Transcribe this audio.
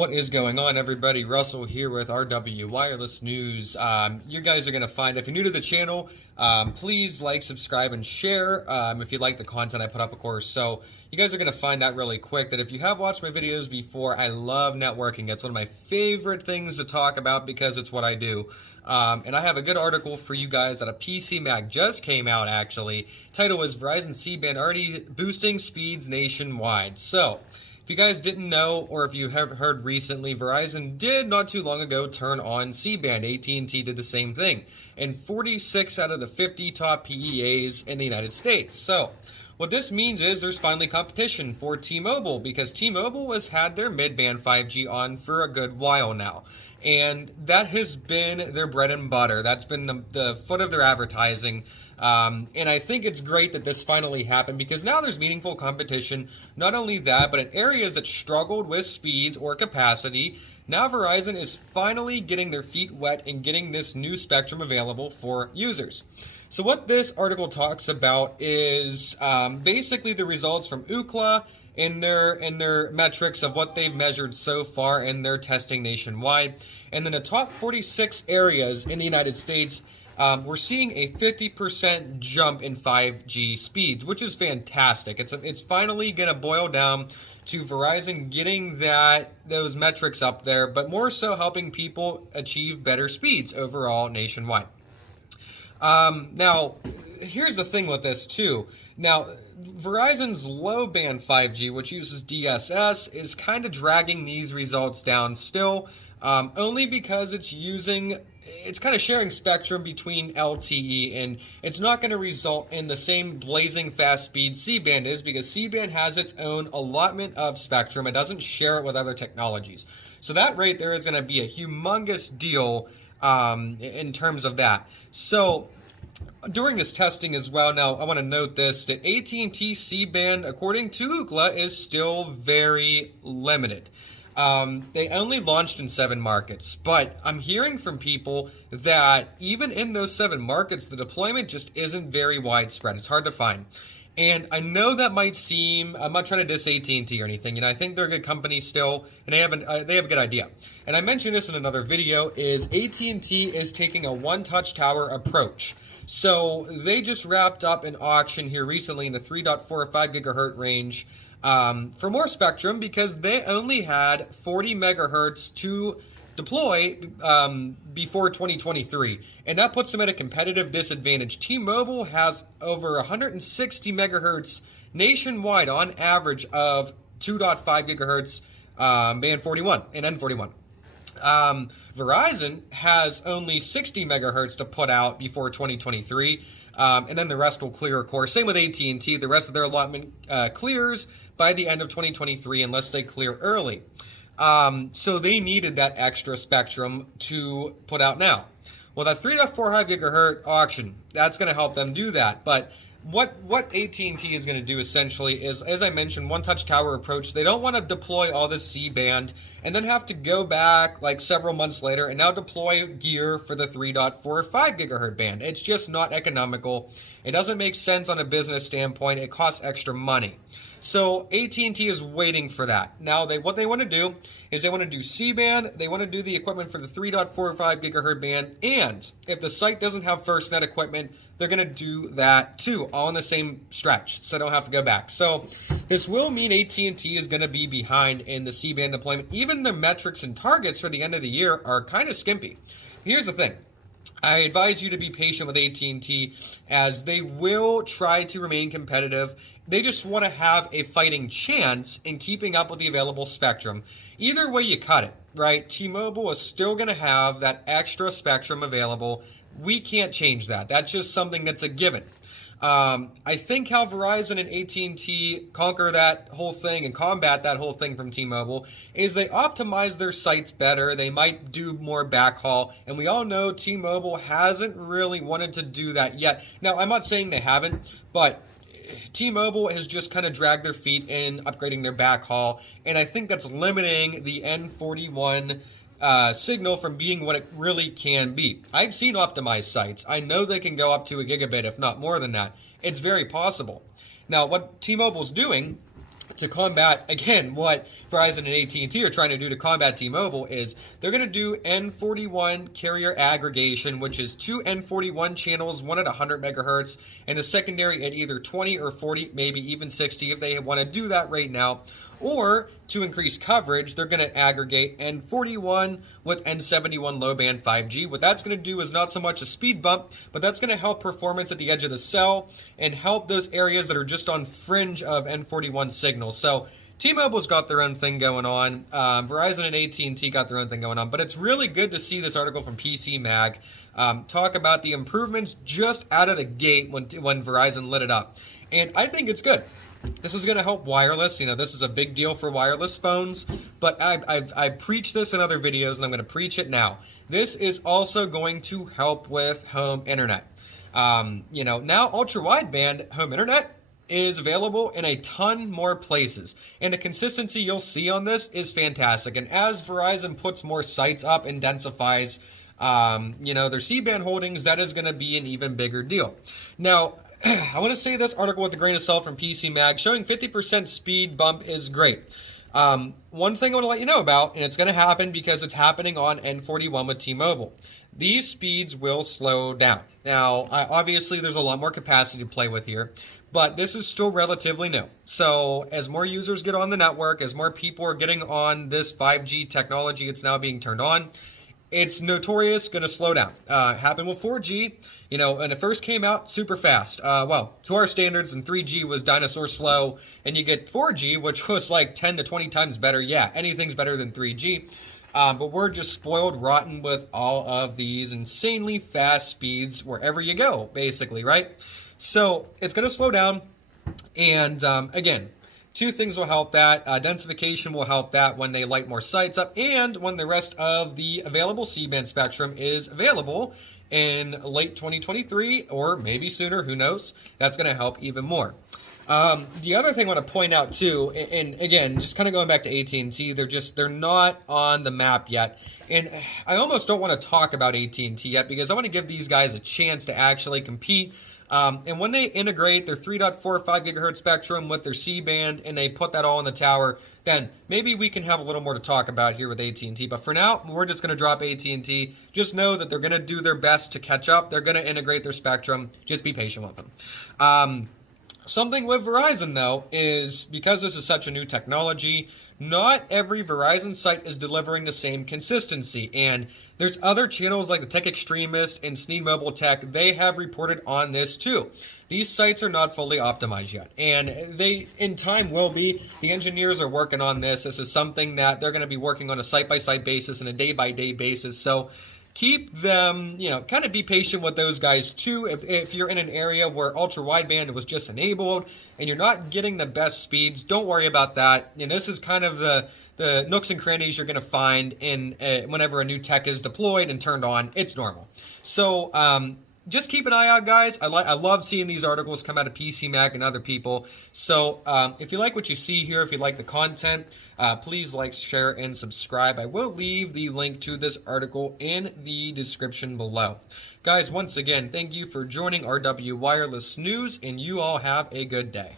What is going on, everybody? Russell here with RW Wireless News. You guys are going to find, if you're new to the channel, please like, subscribe, and share if you like the content I put up, of course. So you guys are going to find out really quick that if you have watched my videos before, I love networking. It's one of my favorite things to talk about because it's what I do. And I have a good article for you guys that a PC Mag just came out, actually. Title was Verizon C-Band already boosting speeds nationwide. So if you guys didn't know, or if you have heard recently, Verizon did not too long ago turn on C-Band. AT&T did the same thing in 46 out of the 50 top PEAs in the United States. So what this means is there's finally competition for T-Mobile, because T-Mobile has had their mid-band 5G on for a good while now. And that has been their bread and butter. That's been the foot of their advertising. And I think it's great that this finally happened, because now there's meaningful competition. Not only that, but in areas that struggled with speeds or capacity, now Verizon is finally getting their feet wet and getting this new spectrum available for users. So what this article talks about is basically the results from Ookla in their metrics of what they've measured so far in their testing nationwide. And then the top 46 areas in the United States, we're seeing a 50% jump in 5G speeds, which is fantastic. It's finally going to boil down to Verizon getting those metrics up there, but more so helping people achieve better speeds overall nationwide. Now, here's the thing with this too. Now, Verizon's low-band 5G, which uses DSS, is kind of dragging these results down still, only because it's kind of sharing spectrum between LTE, and it's not going to result in the same blazing fast speed C-band is, because C-band has its own allotment of spectrum. It doesn't share it with other technologies. So that right there is going to be a humongous deal in terms of that. So during this testing as well, now I want to note this, that AT&T C-band, according to Ookla, is still very limited. They only launched in 7 markets, but I'm hearing from people that even in those 7 markets, the deployment just isn't very widespread. It's hard to find. And I know that might seem, I'm not trying to diss AT&T or anything, I think they're a good company still, and they have a good idea. And I mentioned this in another video, is AT&T is taking a one-touch tower approach. So they just wrapped up an auction here recently in the 3.45 gigahertz range for more spectrum, because they only had 40 megahertz to deploy before 2023, and that puts them at a competitive disadvantage. T-Mobile has over 160 megahertz nationwide on average of 2.5 gigahertz band 41 and N41. Verizon has only 60 megahertz to put out before 2023, and then the rest will clear, of course. Same with AT&T. The rest of their allotment clears by the end of 2023 unless they clear early. So they needed that extra spectrum to put out now. Well, that 3.45 gigahertz auction, that's going to help them do that. But what AT&T is going to do essentially is, as I mentioned, one-touch tower approach. They don't want to deploy all this C-band and then have to go back like several months later and now deploy gear for the 3.45 gigahertz band. It's just not economical. It doesn't make sense on a business standpoint. It costs extra money. So AT&T is waiting for that. Now, what they want to do is they want to do C-band, they want to do the equipment for the 3.45 gigahertz band, and if the site doesn't have FirstNet equipment, they're going to do that too, all in the same stretch, so they don't have to go back. So this will mean AT&T is going to be behind in the C-band deployment. Even the metrics and targets for the end of the year are kind of skimpy. Here's the thing. I advise you to be patient with AT&T, as they will try to remain competitive. They just want to have a fighting chance in keeping up with the available spectrum. Either way you cut it, right? T-Mobile is still going to have that extra spectrum available. We can't change that. That's just something that's a given. I think how Verizon and AT&T conquer that whole thing and combat that whole thing from T-Mobile is they optimize their sites better. They might do more backhaul, and we all know T-Mobile hasn't really wanted to do that yet. Now, I'm not saying they haven't, but T-Mobile has just kind of dragged their feet in upgrading their backhaul, and I think that's limiting the N41 signal from being what it really can be. I've seen optimized sites. I know they can go up to a gigabit, if not more than that. It's very possible. Now, what T-Mobile's doing to combat, again, what Verizon and AT&T are trying to do to combat T-Mobile is they're going to do N41 carrier aggregation, which is 2 N41 channels, one at 100 megahertz, and the secondary at either 20 or 40, maybe even 60 if they want to do that right now. Or to increase coverage, they're going to aggregate N41 with N71 low band 5G. What that's going to do is not so much a speed bump, but that's going to help performance at the edge of the cell and help those areas that are just on fringe of N41 signals. So T-Mobile's got their own thing going on. Verizon and AT&T got their own thing going on. But it's really good to see this article from PC Mag talk about the improvements just out of the gate when Verizon lit it up. And I think it's good. This is going to help wireless. This is a big deal for wireless phones, but I've preached this in other videos, and I'm going to preach it now. This is also going to help with home internet. Now ultra-wideband home internet is available in a ton more places, and the consistency you'll see on this is fantastic. And as Verizon puts more sites up and densifies, their C-band holdings, that is going to be an even bigger deal. Now, I want to say this article with a grain of salt from PC Mag, showing 50% speed bump is great. One thing I want to let you know about, and it's going to happen because it's happening on N41 with T-Mobile. These speeds will slow down. Now, obviously, there's a lot more capacity to play with here, but this is still relatively new. So as more users get on the network, as more people are getting on this 5G technology, it's now being turned on, it's notorious going to slow down. Happened with 4G, when it first came out, super fast. To our standards, and 3G was dinosaur slow, and you get 4G, which was like 10 to 20 times better. Yeah, anything's better than 3G. But we're just spoiled rotten with all of these insanely fast speeds wherever you go, basically, right? So it's going to slow down, and again, two things will help that. Densification will help that when they light more sites up, and when the rest of the available C-band spectrum is available in late 2023, or maybe sooner, who knows, that's going to help even more. The other thing I want to point out too, and again, just kind of going back to AT&T, they're not on the map yet. And I almost don't want to talk about AT&T yet because I want to give these guys a chance to actually compete. And when they integrate their 3.45 gigahertz spectrum with their C-band and they put that all in the tower, then maybe we can have a little more to talk about here with AT&T. But for now, we're just going to drop AT&T. Just know that they're going to do their best to catch up. They're going to integrate their spectrum. Just be patient with them. Something with Verizon, though, is because this is such a new technology, not every Verizon site is delivering the same consistency. And there's other channels like the Tech Extremist and Sneed Mobile Tech. They have reported on this too. These sites are not fully optimized yet, and they, in time, will be. The engineers are working on this. This is something that they're going to be working on a site-by-site basis and a day-by-day basis. So keep them, kind of be patient with those guys too. If you're in an area where ultra-wideband was just enabled and you're not getting the best speeds, don't worry about that. And this is kind of the nooks and crannies you're going to find in whenever a new tech is deployed and turned on. It's normal. So just keep an eye out, guys. I love seeing these articles come out of PC Mag and other people. So if you like what you see here, if you like the content, please like, share, and subscribe. I will leave the link to this article in the description below. Guys, once again, thank you for joining RW Wireless News, and you all have a good day.